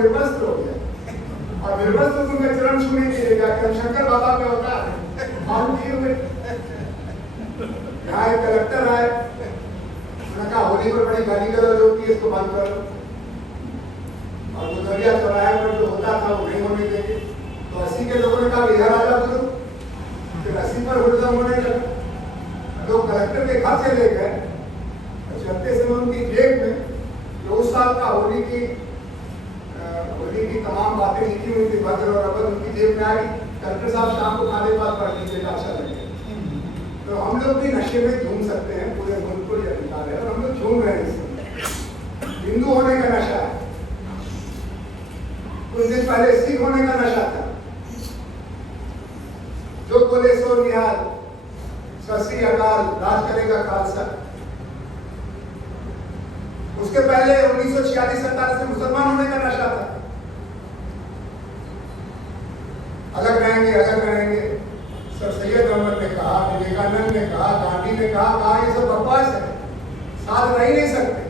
विवस्त हो गया और विवस्त तो तुम्हें चरण छूने नहीं देगा। शंकर बाबा का होता है यहाँ एक कलेक्टर आए, उन्होंने कहा होली पर बड़ी गाली गलौज होती है, इसको बंद करो। और गुजरिया चौराहे पर जो होता था वो नहीं होने देंगे, तो 80 के लोगों ने कहा इधर आ जाओ गुरु, फिर 80 पर हुड़दंग होने लगा। लोग कलेक्टर के घर से ले गए, चलते समय उनकी जेब में जो उस साल का होली की तमाम बातें लिखी हुई थी, भद्र और अभद्र, उनकी जेब में आई। कलेक्टर साहब शाम को खाने के बाद पढ़ लीजिएगा, अच्छा लगेगा। तो हम लोग भी नशे में झूम सकते हैं, पूरे मुल्क को यह अधिकार है और हम लोग झूम रहे हैं इसमें। हिंदू होने का नशा है, कुछ दिन पहले सिख होने का नशा था। जो बोले सो निहाल, सत श्री अकाल, राज करेगा खालसा। उसके पहले 1946-47 से मुसलमान होने का नशा था, अलग रहेंगे अलग रहेंगे। सर सैयद अहमद ने कहा, विवेकानंद ने कहा, गांधी ने कहा ये सब बकवास है, साथ रह ही नहीं सकते।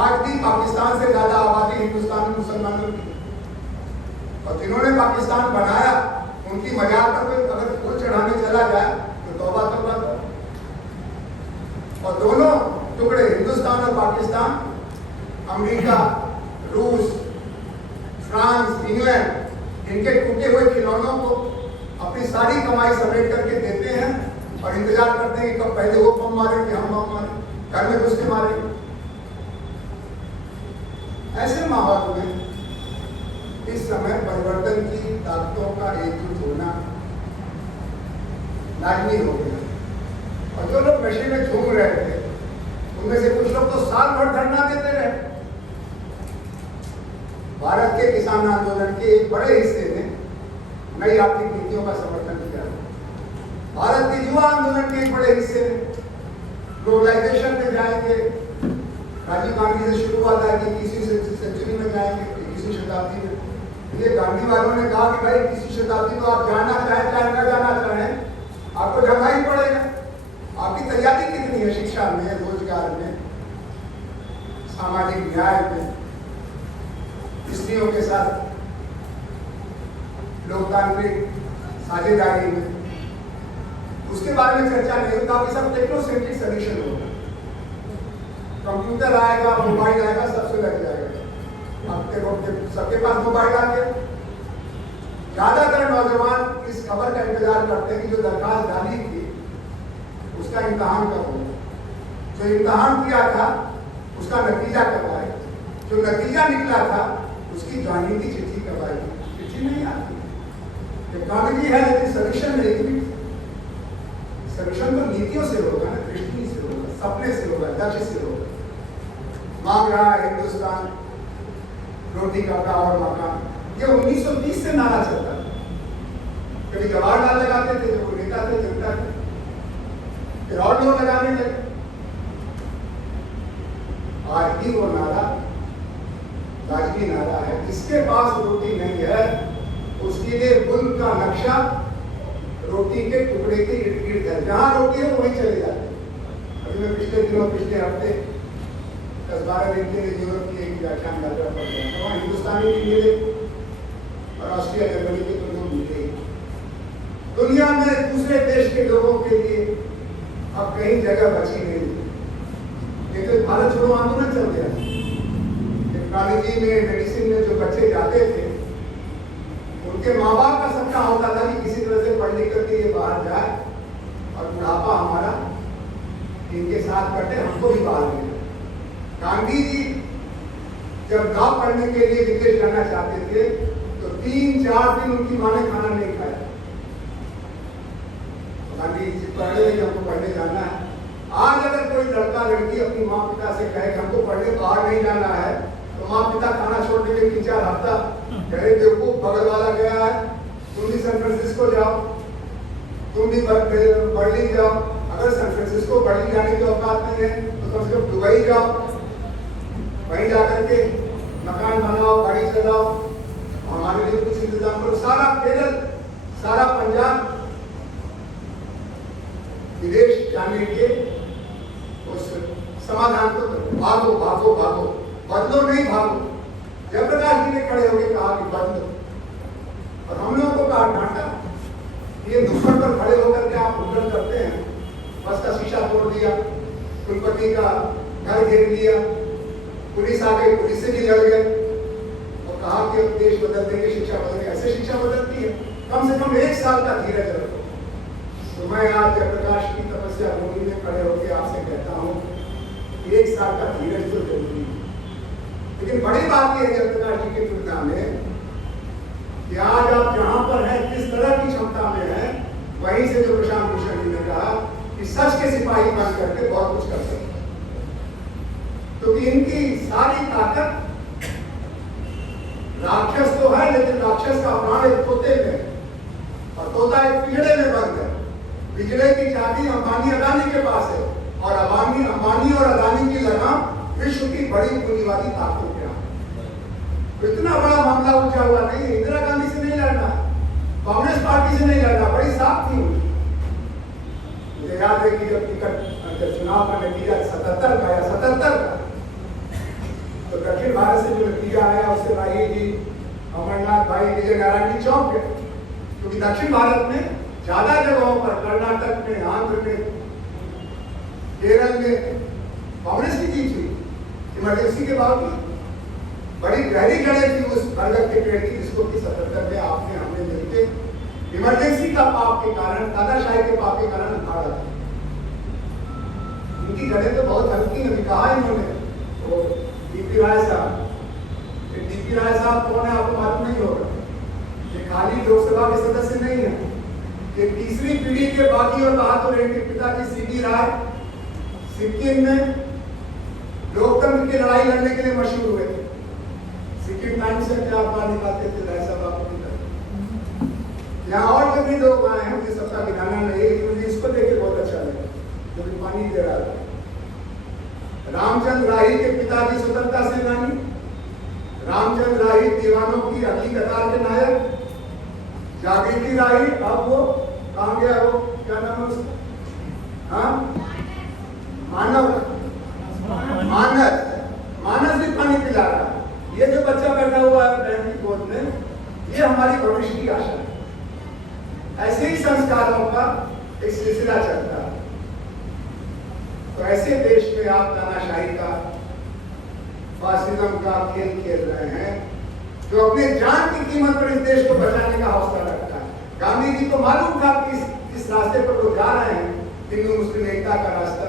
आज भी पाकिस्तान से ज्यादा आबादी हिंदुस्तान में मुसलमानों की, और जिन्होंने पाकिस्तान बनाया उनकी मजाक पर कोई अगर फूल चढ़ाने चला जाए तो तौबा तौबा करो। और दोनों टुकड़े हिंदुस्तान और पाकिस्तान, अमेरिका, रूस, फ्रांस, इंग्लैंड, इनके टूटे हुए खिलौनों को अपनी सारी कमाई समेट करके देते हैं और इंतजार करते हैं कि कब पहले वो बम मारे कि हम बम मारे, घर में घुस के मारे। ऐसे माहौल में इस समय परिवर्तन की ताकतों का एकजुट होना लाजमी हो गया। और जो लोग नशे में झूम रहे थे उनमें से कुछ लोग तो साल भर धरना देते रहे। भारत के किसान आंदोलन के एक बड़े हिस्से ने नई आर्थिक नीतियों का समर्थन किया। भारत के युवा आंदोलन के एक बड़े हिस्से ने ग्लोबलाइजेशन में जाएंगे, राजीव गांधी से शुरू हुआ था कि 21वीं सेंचुरी में जाएंगे, 21वीं शताब्दी में। ये गांधी वालों ने कहा कि भाई 21वीं शताब्दी तो आप जानना चाहें चाहे न जाना चाहें, आपको जाना ही पड़ेगा। आपकी तैयारी कितनी है शिक्षा में, रोजगार में, सामाजिक न्याय में, स्त्रियों के साथ लोकतांत्रिक साझेदारी में, उसके बारे में चर्चा नहीं होता। अभी सब टेक्नोसेंट्रिक सोल्यूशन होगा, कंप्यूटर आएगा, मोबाइल आएगा, सबसे लग जाएगा। सबके पास मोबाइल आ गया। ज्यादातर नौजवान इस खबर का इंतजार करते हैं कि जो दरखास्त डाली थी उसका इम्तहान कब होगा, जो इम्तहान किया था उसका नतीजा कब आएगा, जो नतीजा निकला था उसकी ज्वाइनिंग की चिट्ठी कब आएगी। चिट्ठी नहीं आती, टेक्नोलॉजी है लेकिन सोल्यूशन नहीं। सोल्यूशन तो नीतियों से होगा ना, दृष्टि से होगा, सपने से होगा, लक्ष्य से होगा। मांग रहा है हिंदुस्तान रोटी कपड़ा और मकान, ये 1930 से नारा चलता था। कभी जवाहरलाल लगाते थे जो नेता थे जनता के, फिर और लोग लगाने लगे। आज भी वो नारा लाजमी नारा है, जिसके पास रोटी नहीं है उसके लिए मुल्क का नक्शा रोटी के टुकड़े के इर्द गिर्द है, जहां रोटी है वहीं चले जाते। अभी मैं पिछले हफ्ते 10-12 दिन के लिए यूरोप की एक व्याख्यान यात्रा पर गया, वहाँ हिंदुस्तानी भी मिले और ऑस्ट्रिया जर्मनी के तो लोग मिले। दुनिया में दूसरे देश के लोगों के लिए अब कहीं जगह बची नहीं, लेकिन भारत छोड़ो आंदोलन चल गया। टेक्नोलॉजी में, मेडिसिन में जो बच्चे जाते थे उनके माँ बाप का सपना होता था कि किसी तरह से पढ़ लिख करके ये बाहर जाए और बुढ़ापा हमारा इनके साथ कटे, हमको भी बाहर मिले। गांधी जी जब गांव पढ़ने के लिए विदेश जाना चाहते थे तो 3-4 दिन उनकी माँ ने खाना नहीं खाया। गांधी जी पढ़े कि हमको पढ़ने जाना है। आज अगर कोई लड़का लड़की अपनी माँ पिता से कहे कि हमको पढ़ने बाहर नहीं जाना है तो माँ पिता खाना छोड़ने के 3-4 हफ्ता कहे बेवकूफ, बगल वाला गया है, तुम भी सैन फ्रांसिस्को जाओ, तुम भी बर्लिन जाओ। अगर सैन फ्रांसिस्को बर्लिन जाने की औकात नहीं है तो कम से कम दुबई जाओ, वहीं जाकर के मकान बनाओ, गाड़ी चलाओ, हमारे लिए कुछ इंतजाम करो। सारा केरल, सारा पंजाब विदेश जाने के उस समाधान को भागो भागो भागो, बदलो नहीं भागो। जयप्रकाश जी ने खड़े घेर लिया, पुलिस आ गई, पुलिस से भी लड़ गए और कहा कि अब देश बदल देंगे, शिक्षा बदल देंगे। ऐसे शिक्षा बदलती है? कम से कम 1 साल का धीरज रखो। तो मैं आज जयप्रकाश की तपस्या भूमि में खड़े होकर आपसे कहता हूँ, 1 साल का धीरज तो जरूरी है। लेकिन बड़ी बात यह है जयप्रकाश जी की तुलना में कि आज आप जहां पर हैं, किस तरह की क्षमता में हैं, वहीं से जो प्रशांत भूषण जी ने कहा कि सच के सिपाही बन करके बहुत कुछ कर सकते हैं, क्योंकि इनकी सारी ताकत, राक्षस तो है लेकिन राक्षस का प्राण एक तोते में है और तोता एक पिंजड़े में बंद है। पिंजड़े की चाबी अंबानी अदानी के पास है और अंबानी और अदानी की लगाम विश्व की बड़ी पूंजीवादी ताकतों के हाथ। तो इतना बड़ा मामला उलझा हुआ नहीं है। इंदिरा गांधी से नहीं लड़ना, कांग्रेस पार्टी से नहीं लड़ना, बड़ी साफ थी उनकी। मुझे याद है कि जब चुनाव का नतीजा 77 का या 77 का, तो दक्षिण भारत से जो नतीजा आया उससे राही जी, अमरनाथ भाई, विजय नारायण जी चौंक गए, क्योंकि दक्षिण भारत में ज्यादा जगहों पर, कर्नाटक में, आंध्र में, केरल में कांग्रेस की जीत हुई इमरजेंसी के बावजूद। बड़ी गहरी जड़ें थी उस बरगद के पेड़ की, जिसको कि 77 में आपने हमने मिलकर इमरजेंसी का पाप के कारण, तानाशाही के पाप के कारण उखाड़ा था। इनकी जड़ें तो बहुत हल्की हैं, कहा इन्होंने। तो डीपी राय साहब, डीपी राय साहब कौन है आपको मालूम नहीं होगा। ये खाली लोकसभा के सदस्य नहीं है, ये तीसरी पीढ़ी के बागी और बहादुर इनके पिताजी सीडी राय सिक्किम में लोकतंत्र की लड़ाई लड़ने के लिए मशहूर हुए थे। सिक्किम टाइम्स से क्या बात निकालते थे राय साहब आपको। यहाँ और जो भी लोग आए हैं, मुझे सबका गिनाना नहीं है, मुझे इसको देख के बहुत अच्छा लगा जो भी पानी दे रहा था। रामचंद्र राही के पिताजी स्वतंत्रता सेनानी, रामचंद्र राही दीवानों की अगली कतार के नायक, जागृति राही, अब वो कहाँ गया, वो क्या नाम है उसका, हाँ, मानस भी पानी पिला रहा है। ये जो बच्चा बैठा हुआ है बहन की गोद में, ये हमारी भविष्य की आशा है। ऐसे ही संस्कारों का एक सिलसिला चलता है। तो ऐसे देश में आप तानाशाही का, फासिज्म का खेल खेल रहे हैं, जो अपने जान की कीमत पर इस देश को बचाने का हौसला रखता है। गांधी जी को मालूम था कि इस रास्ते पर वो जा रहे हैं, हिंदू मुस्लिम एकता का रास्ता,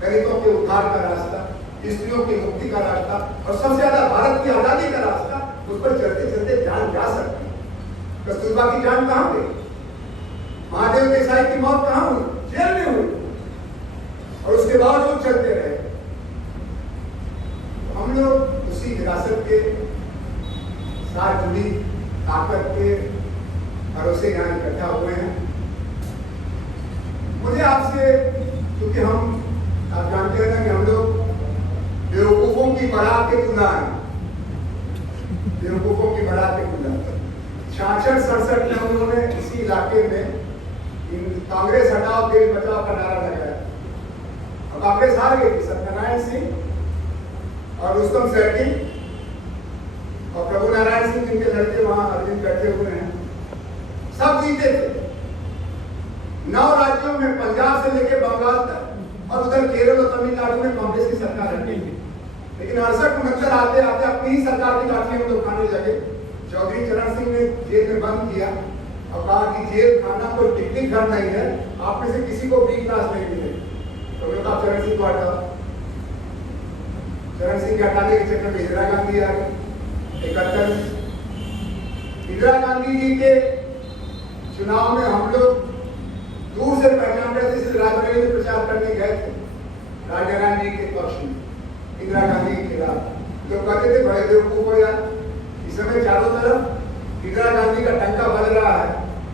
दलितों के उद्धार का रास्ता, स्त्रियों की मुक्ति का रास्ता और सबसे ज्यादा भारत की आजादी का रास्ता, उस पर चलते चलते जान जा सकती है। कस्तूरबा की जान कहां गई? महादेव देसाई की मौत कहां हुई? जेल में हुई, और उसके बावजूद चलते रहे। हम लोग उसी विरासत के साथ जुड़ी ताकत के भरोसे यहाँ इकट्ठा हुए हैं। मुझे आपसे, क्योंकि आप जानते हैं ना कि हम लोग बेवकूफों की बारात के खुदा है, बेवकूफों की बारात के खुदा। 66-67 में उन्होंने इसी इलाके में कांग्रेस हटाओ देश बचाओ का नारा लगाया। अब कांग्रेस हार गई थी, सत्यनारायण सिंह और रुस्तम सेठी और प्रभु नारायण सिंह जिनके लड़के वहां अरविंद बैठे हुए हैं, सब जीते थे 9 राज्यों में, पंजाब से लेकर बंगाल तक, और उधर केरल और तमिलनाडु में कांग्रेस की सरकार हटी थी। लेकिन 68-69 आते आते अपनी ही सरकार की लाठी में तो खाने लगे। चौधरी चरण सिंह ने जेल में बंद किया और कहा कि जेल खाना कोई पिकनिक घर नहीं है, आप में से किसी को बी क्लास नहीं मिलेगी। तो लोग चरण सिंह को हटाओ। चरण सिंह के हटाने के चक्कर में इंदिरा गांधी आ गई 71 में। इंदिरा गांधी जी के चुनाव में हम लोग दूर से पहचान रहे थे, इसलिए रायबरेली में प्रचार करने गए थे राजाराम जी के पक्ष में, इंदिरा गांधी के खिलाफ। लोग कहते थे बड़े बेवकूफ हो यार, इस समय चारों तरफ इंदिरा गांधी का डंका बज रहा है।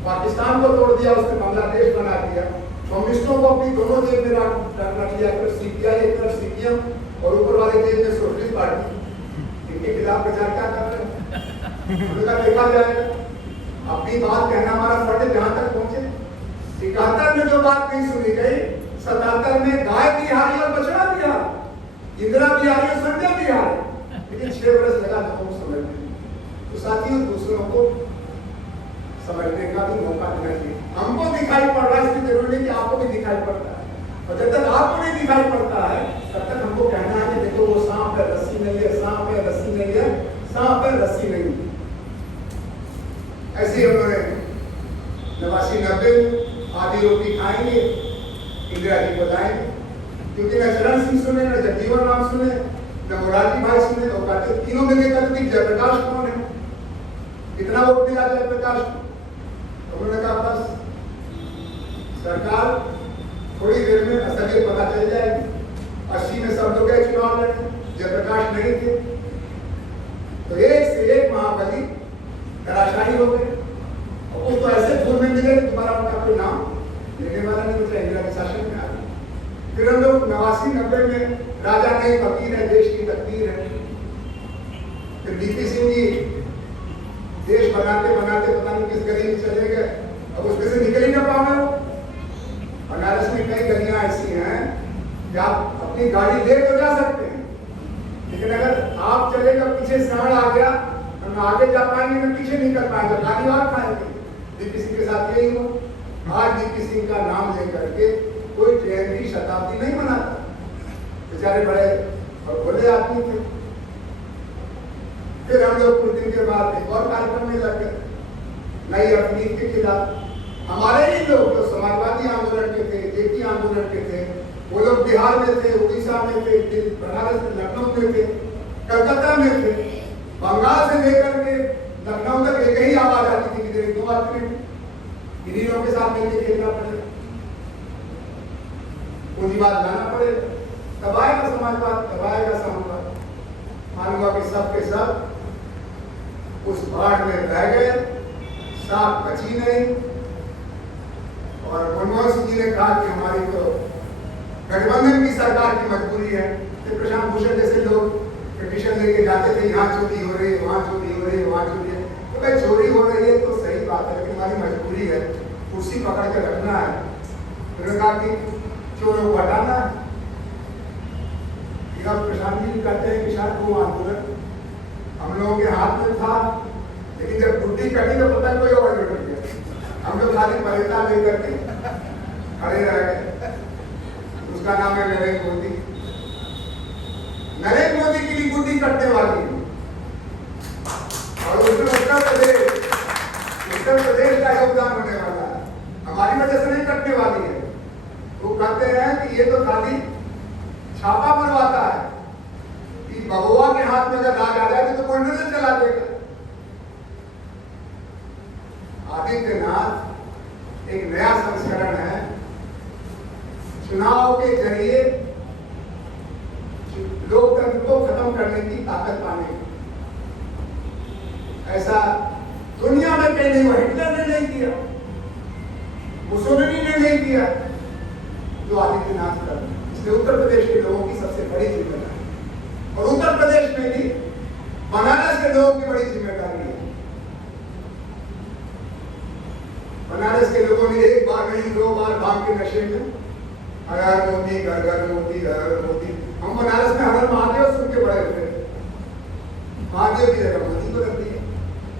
पाकिस्तान को तोड़ दिया उसने, बांग्लादेश बना दिया, कम्युनिस्टों को अपनी दोनों जेब में रख दिया, फिर सीपीआई एक तरफ सीपीएम और ऊपर वाले जेब में सोशलिस्ट पार्टी। इनके खिलाफ प्रचार क्या कर रहे हैं, उनका देखा जाएगा। अपनी बात कहना हमारा फर्ज है, जहां तक पहुंचे। 71 में जो बात नहीं सुनी गई, 77 में गाय भी हारी और बछड़ा भी हारी, इंदिरा भी हारी और संजय भी हारी, लेकिन 6 वर्ष लगा लोगों को समझने। तो साथियों, दूसरों को समझने का भी मौका देना चाहिए। हमको दिखाई पड़ रहा है, इसकी जरूरी नहीं कि आपको भी दिखाई पड़ता है, और जब तक आपको नहीं दिखाई पड़ता है तब तक हमको कहना है कि देखो वो सांप है, रस्सी नहीं है, सांप है, रस्सी नहीं है, सांप है, रस्सी नहीं है। ऐसे उन्होंने 89-90 आधी रोटी खाएंगे, इंदिरा जी बताएंगे, क्योंकि न चरण सिंह सुने, न जगजीवन राम सुने, न मोरारजी भाई सुने, तो कहते तीनों में कहते जयप्रकाश कौन है, कितना वोट मिला जयप्रकाश को। तो उन्होंने कहा बस सरकार थोड़ी देर में असलियत पता चल जाएगी। 80 में सब लोग गए चुनाव लड़े, जयप्रकाश नहीं थे, तो एक से एक महाबली धराशायी हो गए। और कुछ तो ऐसे फूल में मिले दोबारा उनका कोई नाम लेने वाला नहीं बचा, इंदिरा के शासन में आ गए। फिर हम लोग 89-90 में राजा नहीं फकीर है, देश की तकदीर है। फिर बीपी सिंह जी देश बनाते बनाते पता नहीं किस गली में चले गए, अब उसमें से निकल ही ना पावे। बनारस में कई गलियां ऐसी हैं कि आप अपनी गाड़ी ले तो जा सकते हैं, लेकिन अगर आप चलेगा पीछे सांड आ गया तो ना आगे जा पाएंगे ना पीछे निकल पाएंगे, गाड़ी और खाएंगे। बीपी सिंह के साथ यही हुआ। आज बीपी सिंह का नाम लेकर के कोई ट्रेन की शताब्दी नहीं मनाता, बेचारे बड़े और भोले आदमी थे। फिर हम लोग कुछ दिन के बाद एक और कार्यक्रम में लग गए, नई अफनीत के खिलाफ। हमारे ही लोग जो समाजवादी आंदोलन के थे, जेपी आंदोलन के थे, वो लोग बिहार में थे, उड़ीसा में थे, बनारस में, लखनऊ में थे, कलकत्ता में थे। बंगाल से लेकर के लखनऊ तक एक ही आवाज आती थी कि 2 आदमी इन्हीं लोगों के साथ मिलकर खेलना पड़ेगा, पूंजीवाद लाना पड़ेगा, तब आएगा समाजवाद, तब आएगा साम्यवाद। मानूंगा कि सब के सब उस बाढ़ में बह गए, सांप बची नहीं। और मनमोहन सिंह जी ने कहा कि हमारी तो गठबंधन की सरकार की मजबूरी है। तो प्रशांत भूषण जैसे लोग पिटीशन लेके जाते थे, यहाँ चोरी हो रही है, वहाँ चोरी हो रही है, वहाँ चोरी है। तो भाई चोरी हो रही है तो सही बात है, लेकिन हमारी मजबूरी है, कुर्सी पकड़ के रखना है। उन्होंने कहा कि चोरों को हटाना है। प्रशांत जी कहते हैं कि शायद वो आंदोलन हम लोगों के हाथ में था, लेकिन जब गुड्डी कटी तो पता कोई और निकल गया। हम लोग खाली परेशान लेकर के खड़े रह गए। उसका नाम है नरेंद्र मोदी। नरेंद्र मोदी की भी गुड्डी कटने वाली है, और उसमें उत्तर प्रदेश का योगदान होने वाला है, हमारी वजह से नहीं कटने वाली है। वो कहते हैं कि ये तो खाली छापा मरवाता है कि भगवा के हाथ में अगर राज आ जाए तो कोई नजर चला देगा। आदित्यनाथ एक नया संस्करण है, चुनाव के जरिए लोकतंत्र को खत्म करने की ताकत पाने की। ऐसा दुनिया में कहीं नहीं हुआ। हिटलर ने नहीं किया, मुसोलिनी ने नहीं किया, जो आदित्यनाथ कर। इसलिए उत्तर प्रदेश के लोगों की सबसे बड़ी जिम्मेदारी, और उत्तर प्रदेश में भी बनारस के लोगों की बड़ी जिम्मेदारी है। बनारस के लोगों ने एक बार नहीं 2 बार भांग के नशे में हर हर मोदी, घर घर मोदी, हर हर मोदी। हम बनारस में हर महादेव सुन के बड़े हुए, महादेव की जगह मोदी को रख दिया।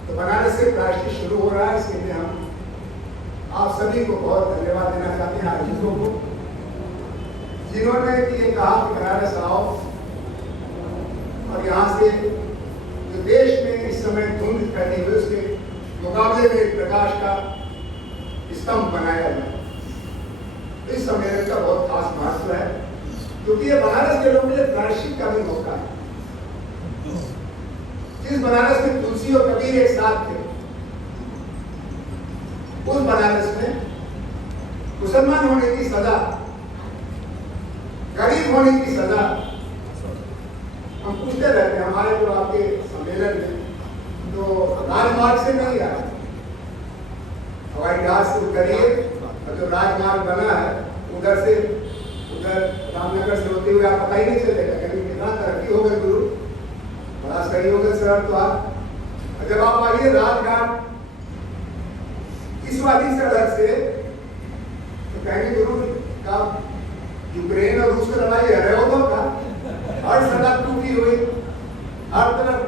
तो बनारस से प्लास्टिक शुरू हो रहा है, इसके लिए हम आप सभी को बहुत धन्यवाद देना चाहते हैं, आयोजकों को, जिन्होंने ये कहा कि बनारस आओ और यहाँ से जो देश में इस समय धुंध फैली हुई उसके मुकाबले में एक प्रकाश का स्तंभ बनाया जाए। इस सम्मेलन का बहुत खास महत्व है, क्योंकि ये बनारस के लोगों के लिए प्रायश्चित का भी मौका है। जिस बनारस में तुलसी और कबीर एक साथ थे, उस बनारस में मुसलमान होने की सजा, गरीब होने की सजा, हम पूछते रहते हैं हमारे जो आपके सम्मेलन में, तो राजमार्ग से नहीं आया, हवाई जहाज से उतरिए और जो राजमार्ग बना है उधर से, उधर रामनगर से होते हुए आप पता ही नहीं चलेगा कहीं कितना तरक्की हो गई गुरु, बड़ा सही हो गया सर। तो आप जब आप आइए राजघाट इस वादी से अलग से, तो कहेंगे गुरु का यूक्रेन और रूस की लड़ाई है होता था, हर सड़क टूटी हुई, हर तरफ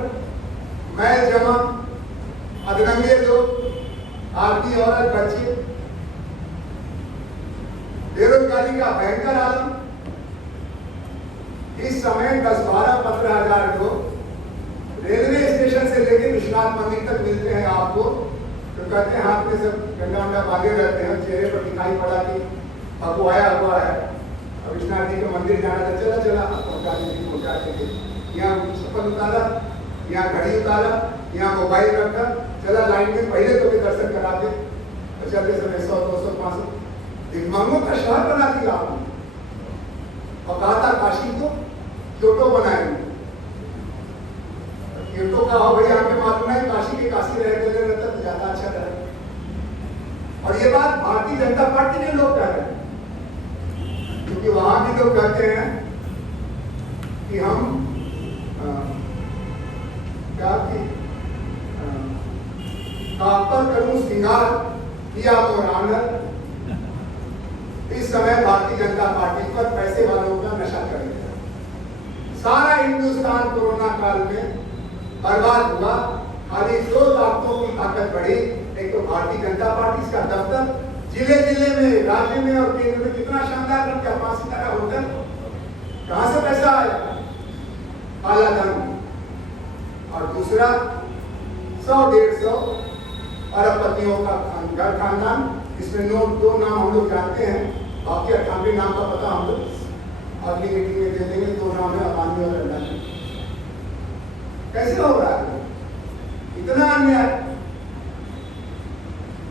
मैं जमा, अधनंगे लोग, आदमी औरत बच्चे, बेरोजगारी का भयंकर आलम। इस समय 10-12-15 हजार लोग रेलवे स्टेशन से लेकर विश्वनाथ मंदिर तक मिलते हैं आपको, तो कहते हैं हाथ में सब गंगा वंगा बांधे रहते हैं, चेहरे पर दिखाई पड़ा कि भगवाया हुआ है। अब विश्वनाथ जी के मंदिर जाना था, चला चला पहुँचा देंगे। यहाँ चप्पल उतारा, यहाँ घड़ी उतारा, यहाँ मोबाइल रखा, चला लाइन में पहले तो भी दर्शन कराते, तो चलते समय 100, 200, 500 दिग्गजों का शहर बना दिया आपने। और कहा था काशी को क्योटो बनाएंगे। क्योटो का हो भाई आपके मालूम है, काशी के काशी रह गए रहता तो ज्यादा अच्छा रहे। और ये बात भारतीय जनता पार्टी के लोग कह रहे हैं, क्योंकि वहां भी लोग कहते हैं कि हम क्या कि कापर करूं सिंगार किया तो रानर। इस समय भारतीय जनता पार्टी पर पैसे वालों का नशा करेगा। सारा हिंदुस्तान कोरोना काल में बर्बाद हुआ, खाली 2 ताकतों की ताकत बढ़ी। एक तो भारतीय जनता पार्टी, इसका दफ्तर जिले जिले में, राज्य में और केंद्र में कितना शानदार करके 5 सितारा होटल, कहां से पैसा आया? काला धन। और दूसरा 100-150 अरबपतियों का घर खानदान, इसमें 2 नाम हम लोग जानते हैं, बाकी 98 नाम का पता हम लोग अगली मीटिंग में दे देंगे। 2 नाम है अबानी और अडानी। कैसे हो रहा है इतना अन्याय?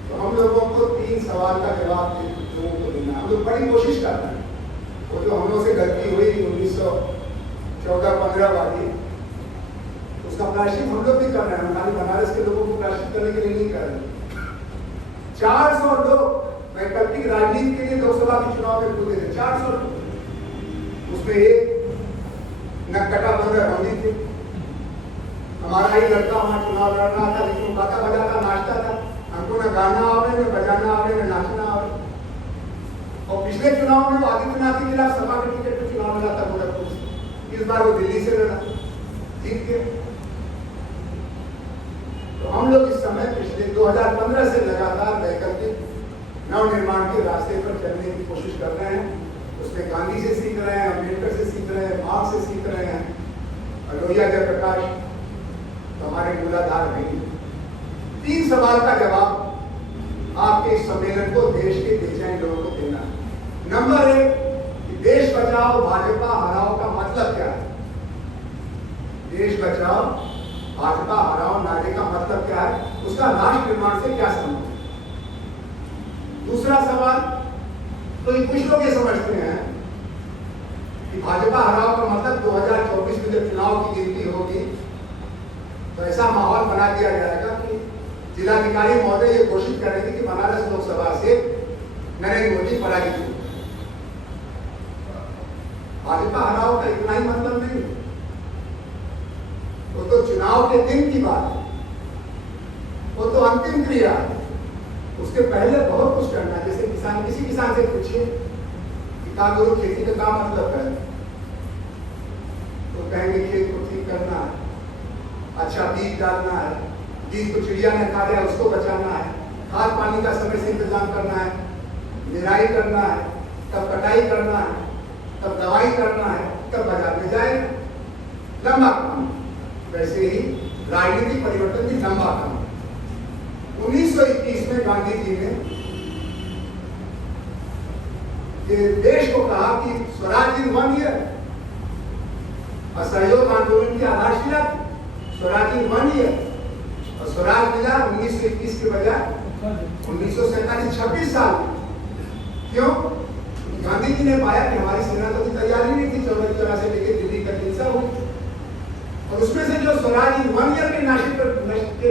तो हम लोगों को 3 सवाल का जवाब लोगों को देना, हम लोग बड़ी कोशिश कर रहे हैं। वो जो हम लोग से गलती हुई 1914-15 वाली, उसका प्रायश्चित हम लोग भी कर रहे हैं। खाली बनारस के लोगों को प्रायश्चित करने के लिए नहीं कर रहे। 400 लोग वैकल्पिक राजनीति के लिए लोकसभा के चुनाव में कूदे थे, 400 लोग। उसमें एक नक्कटा बंदर हम भी थे। हमारा ही लड़का वहां चुनाव लड़ रहा था, लेकिन गाता बजाता नाचता था। हमको न गाना आवे, न बजाना आवे, न नाचना आवे। और पिछले चुनाव में वो आदित्यनाथ के खिलाफ सपा के टिकट पर चुनाव लड़ा था गोरखपुर से। इस बार वो दिल्ली से लड़ा, जीत गया। तो हम लोग इस समय पिछले 2015 से लगातार वैकल्पिक नवनिर्माण के रास्ते पर चलने की कोशिश कर रहे हैं। उसमें गांधी से सीख रहे हैं, अम्बेडकर से सीख रहे हैं, मार्क्स से सीख रहे हैं, और लोहिया जयप्रकाश तो हमारे मूलाधार नहीं। 3 सवाल का जवाब आपके इस सम्मेलन को देश के बेचैन लोगों को देना है। नंबर 1 कि देश बचाओ भाजपा हराओ का मतलब क्या है? देश बचाओ भाजपा हराओ नारे का मतलब क्या है? उसका राष्ट्र निर्माण से क्या संबंध? दूसरा सवाल, तो कुछ लोग ये समझते हैं कि भाजपा हराओ का मतलब 2024 में जब चुनाव की गिनती होगी तो ऐसा माहौल बना दिया जाएगा कि जिलाधिकारी महोदय ये घोषित करेंगे कि बनारस लोकसभा से नरेंद्र मोदी पराजित हुए। भाजपा हराओ का इतना ही मतलब नहीं, वो तो चुनाव के दिन की बात है, वो तो अंतिम क्रिया है। उसके पहले बहुत कुछ करना है। जैसे किसान, किसी किसान से पूछिए कि क्या करो, खेती का काम मतलब है, तो कहेंगे खेत को ठीक करना है, अच्छा बीज डालना है, बीज को चिड़िया ने खा लिया उसको बचाना है, खाद पानी का समय से इंतजाम करना है, निराई करना है, तब कटाई करना है, तब दवाई करना है, तब बाजार में जाएगा। लंबा काम। वैसे ही राजनीतिक परिवर्तन भी लंबा काम। 1921 में गांधी जी ने देश को कहा कि स्वराज इन 1 ईयर, असहयोग आंदोलन की आधारशिला स्वराज इन 1 ईयर, और स्वराज मिला 1921 के बजाय 1947, 26 साल। क्यों? गांधी जी ने पाया कि हमारी सेना तो तैयारी नहीं थी, 14 से लेकर दिल्ली तक हिंसा हुई, और उसमें से जो स्वराज इन 1 ईयर के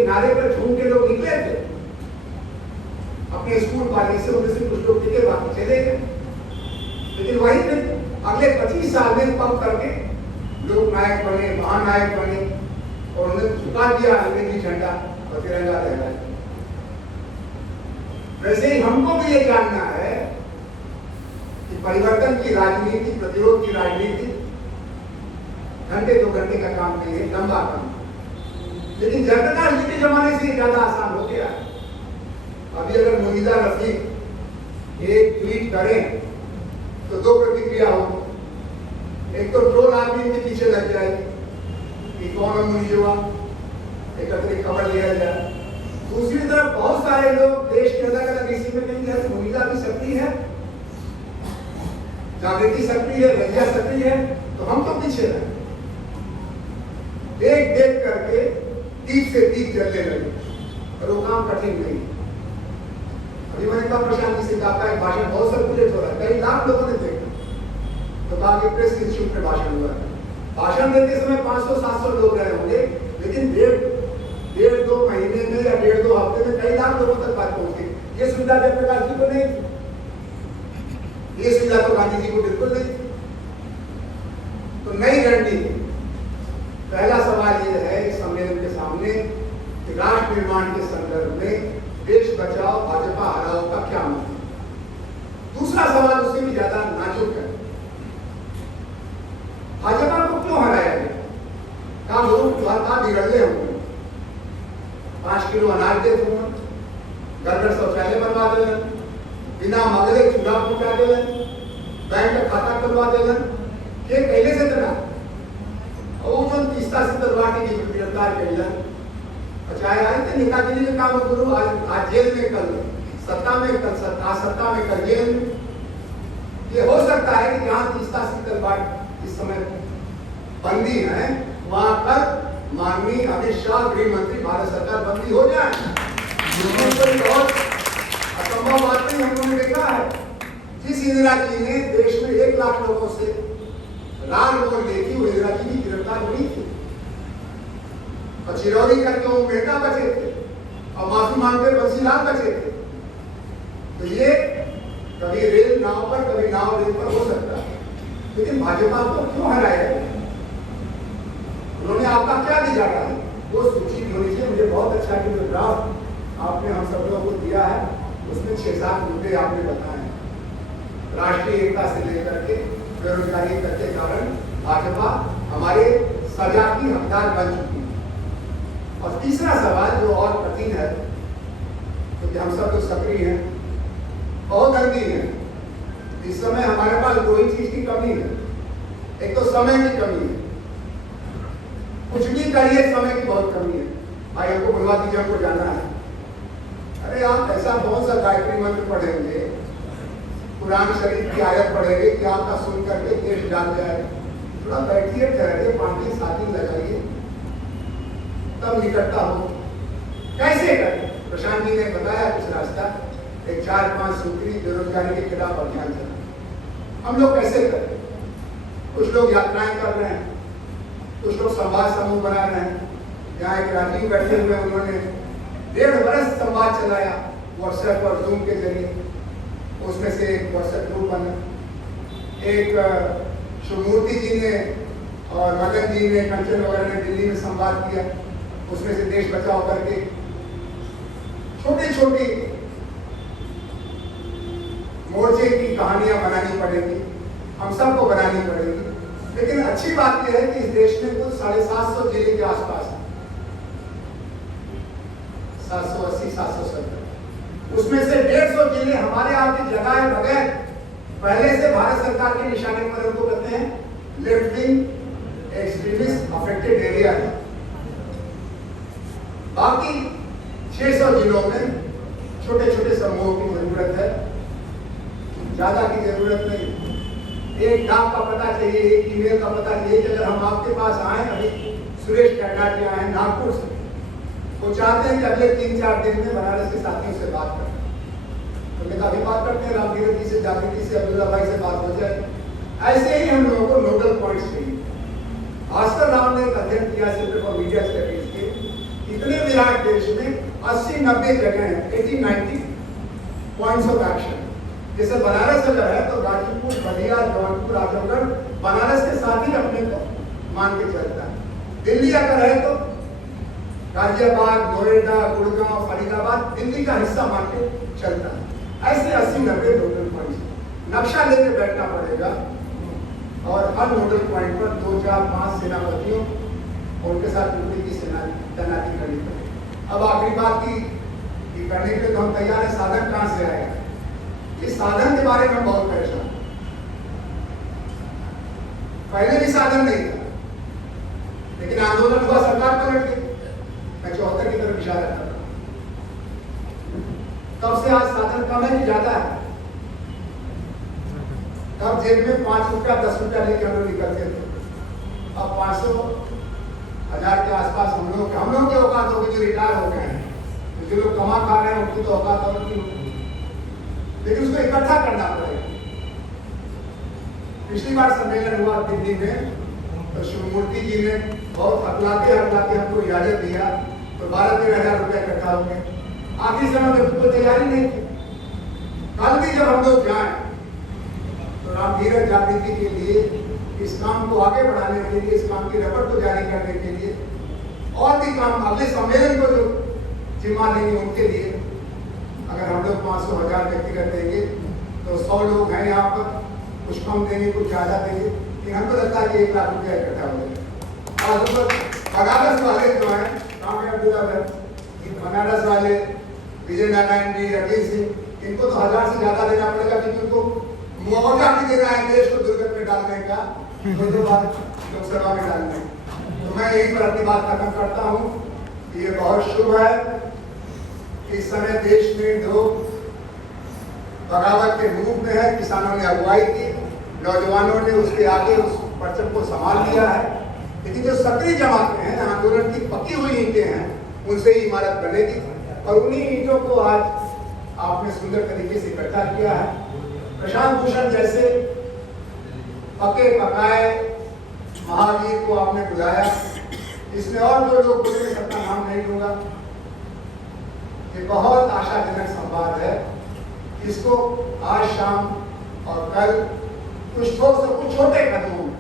नारे पर झूम के लोग निकले थे अपने स्कूल कॉलेज से, उनमें से कुछ लोग टिके, बाकी चले गए। लेकिन वही फिर अगले 25 साल में पंप करके लोग नायक बने, महानायक बने, और उन्हें झुका दिया अंग्रेजी झंडा और तिरंगा लहराया। वैसे ही हमको भी ये जानना है कि परिवर्तन की राजनीति, प्रतिरोध की राजनीति घंटे 2 घंटे का काम नहीं है, लंबा काम। लेकिन जयप्रकाश जी के जमाने से ज्यादा आसान हो गया। अभी अगर मोहिदा रफीक एक ट्वीट करें तो 2 प्रतिक्रिया हो। एक तो ट्रोल आदमी इनके पीछे लग जाएगी कि कौन है मुनि युवा, एकत्रित खबर लिया जाए। दूसरी तरफ बहुत सारे लोग देश के अलग अलग हिस्से में कहेंगे मुनिका भी सक्रिय है, जागृति सक्रिय है, रजिया सक्रिय है, तो हम तो पीछे रहे। देख देख करके दीप से दीप जलने लगे और वो काम कठिन नहीं। अभी मैंने कहा प्रशांत जी से आपका एक भाषण बहुत सर्कुलेट हो रहा है, कई लाख लोगों ने देखा, तो कहा कि प्रेस इंस्टीट्यूट में भाषण हुआ है। भाषण देते समय 500-700 लोग रहे होंगे, लेकिन डेढ़ दो महीने में या 1.5-2 हफ्ते में कई लाख लोगों तक बात पहुंची। ये सुविधा जयप्रकाश जी को नहीं थी, ये सुविधा तो गांधी जी को बिल्कुल नहीं थी। तो नई रणनीति, पहला सवाल ये है इस सम्मेलन के सामने कि राष्ट्र निर्माण के संदर्भ में देश बचाओ भाजपा हराओ का क्या मतलब। दूसरा सवाल उससे भी ज्यादा नाजुक है, भाजपा को क्यों हराया गया? कहा लोग कहा बिगड़ले होंगे, 5 किलो अनाज दे दूंगा, घर शौचालय बनवा देना, बिना मगले चूल्हा पहुंचा देना, बैंक का खाता खुलवा देना, ये पहले से देना। और वो जो 30-70 वाटी की गिरफ्तार कर लिया, चाहे आए थे नेतागिरी में काम करो, आज जेल में, कल सत्ता में, कल सत्ता में, कल जेल में। ये हो सकता है कि जहां 30-70 वाट इस समय बंदी है, वहां पर माननीय अमित शाह गृह मंत्री भारत सरकार बंदी हो जाए। कोई बहुत असंभव बात नहीं, हमने देखा है। जिस इंदिरा जी ने देश में 1 लाख लोगों से लाल मोहर देखी, वो इंदिरा जी की गिरफ्तार हुई थी और चिरौरी करके वो मेहता बचे थे और माफी मांगते बंसीलाल बचे थे। तो ये कभी रेल नाव पर, कभी नाव रेल पर हो सकता है, लेकिन भाजपा को क्यों हराया? उन्होंने आपका क्या बिगाड़ा है? वो सूची होनी चाहिए। मुझे बहुत अच्छा कि जो ड्राफ्ट आपने हम सब लोगों को दिया है उसमें 6-7 मुद्दे आपने बताए हैं। राष्ट्रीय एकता से लेकर के बेरोजगारी तक के कारण भाजपा हमारे सजा की हकदार बन चुकी है। और तीसरा सवाल जो और कठिन है, क्योंकि हम सब लोग सक्रिय हैं, बहुत अंधी है, इस समय हमारे पास 2 ही चीज की कमी है। एक तो समय की कमी है, कुछ भी करिए समय की बहुत कमी है। भाई हमको बुलवा दीजिए, हमको जाना है। अरे आप ऐसा कौन सा गायत्री मंत्र पढ़ेंगे, कुरान शरीफ की आयत पढ़ेंगे कि आपका सुन करके देश जाग जाए? थोड़ा बैठिए, ठहरिए, 5 दिन लगाइए, तब निकटता हो। कैसे करें? प्रशांत जी ने बताया कुछ रास्ता, एक 4-5 सूत्री बेरोजगारी के खिलाफ अभियान चला। हम लोग कैसे करें? कुछ लोग यात्राएं कर रहे हैं, कुछ लोग संवाद समूह बना रहे हैं। यहाँ एक राजीव बैठे हुए, उन्होंने 1.5 वर्ष संवाद चलाया व्हाट्सएप और जूम के जरिए। उसमें से एक व्हाट्सएप ग्रुप बना, एक शिवमूर्ति जी ने और मदन जी ने, कंचन वगैरह ने दिल्ली में संवाद किया। उसमें से देश बचाओ करके छोटी छोटी मोर्चे की कहानियां बनानी पड़ेगी, हम सबको बनानी पड़ेगी। लेकिन अच्छी बात यह है कि इस देश में कुल 750 जिले के आसपास, 780-770, उसमें से 150 जिले हमारे आपकी जगह बगैर पहले से भारत सरकार के निशाने पर, उनको कहते हैं left wing extremist affected area है। बाकी 600 जिलों में छोटे छोटे समूहों की जरूरत है, ज्यादा की जरूरत नहीं। एक डाक का पता चाहिए, एक ईमेल का पता चाहिए। अगर हम आपके पास आए, अभी सुरेश टंडा जी आए नागपुर से, वो चाहते हैं कि अगले 3-4 दिन में बनारस के साथियों से बात करें। तो मैं अभी बात करते हैं, रामधीरत जी से, जागृति से, अब्दुल्ला भाई से बात हो जाए। ऐसे ही हम लोगों को नोडल पॉइंट्स चाहिए। भास्कर राव ने एक अध्ययन किया सेंटर फॉर मीडिया स्टडीज के, इतने विराट देश में 80-90 जगह हैं, 80-90 पॉइंट्स ऑफ एक्शन। जैसे बनारस अगर है तो गाजीपुर, बलिया, जौनपुर, आजमगढ़ बनारस के साथ ही अपने को मान के चलता है। दिल्ली अगर है तो गाजियाबाद, नोएडा, गुड़गांव, फरीदाबाद दिल्ली का हिस्सा मान के चलता है। ऐसे 80-90 नोडल पॉइंट नक्शा लेके बैठना पड़ेगा और हर नोडल पॉइंट पर 2-4-5 सेनापतियों और उनके साथ टुकड़ी की तैनाती करनी पड़ेगी। अब आखिरी बात की करने के लिए तो हम तैयार है, साधन कहाँ से आएगा? इस साधन के बारे में बहुत परेशान। पहले भी साधन नहीं था, लेकिन आंदोलन हुआ, सरकार पलट गई। मैं 74 की तरफ इशारा कर रहा हूं। तब से आज साधन कम है कि ज्यादा है? तब जेब में 5 रुपया 10 रुपया लेके हम लोग निकलते थे, अब 500 1000 के आसपास हम लोग के औकात हो गए, जो रिटायर हो गए हैं। तो जो लोग कमा खा रहे हैं उनकी तो औकात और की होगी, लेकिन उसको इकट्ठा करना पड़ेगा। पिछली बार सम्मेलन हुआ दिल्ली में, तो शिवमूर्ति जी ने बहुत हकलाते हमको इजाजत दिया, तो 12-13 हजार रुपया इकट्ठा हो गए। आखिरी समय में कोई तैयारी नहीं थी। कल भी जब हम लोग जाए तो रामधीरज जागृति के लिए, इस काम को आगे बढ़ाने के लिए, इस काम की रपट को जारी करने के लिए, और भी काम अगले सम्मेलन को जो जिम्मा लेंगे उनके लिए, अगर हम लोग 500-1000 व्यक्तिगत देंगे तो 100 लोग हैं यहाँ पर, कुछ कम देंगे कुछ ज्यादा देंगे, लेकिन हमको लगता है कि 1 लाख रुपया इकट्ठा हो जाएगा। और बनारस वाले जो हैं, बनारस वाले विजय नारायण जी, अजीत सिंह, इनको तो 1000 से ज्यादा देना पड़ेगा, क्योंकि उनको मौका भी देना है देश को दुर्गत में डालने का, तो बात लोकसभा में डालने। तो मैं यही पर अपनी बात खत्म करता हूँ कि ये बहुत शुभ है कि इस समय देश में लोग बगावत के रूप में है। किसानों ने अगुवाई की, नौजवानों ने उसके आगे उस परचम को संभाल लिया है, लेकिन जो सक्रिय जमातें हैं, आंदोलन की पकी हुई ईंटें हैं, उनसे ही इमारत बनेगी। और उन्हीं ईंटों को आज आपने सुंदर तरीके से इकट्ठा किया है। प्रशांत भूषण जैसे पके पकाए महावीर को आपने बुलाया। इसमें और जो लोग बोले, सबका नाम नहीं लूंगा। ये बहुत आशाजनक संवाद है। इसको आज शाम और कल कुछ छोटे कदमों में,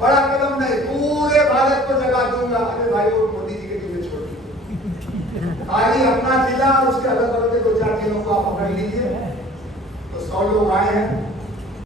बड़ा कदम नहीं, पूरे भारत को जगा दूंगा। अरे भाई, वो मोदी जी के जिले छोड़, खाली अपना जिला और उसके अगल बगल के 2-4 जिलों को आप पकड़ लीजिए, तो 100 लोग आए हैं।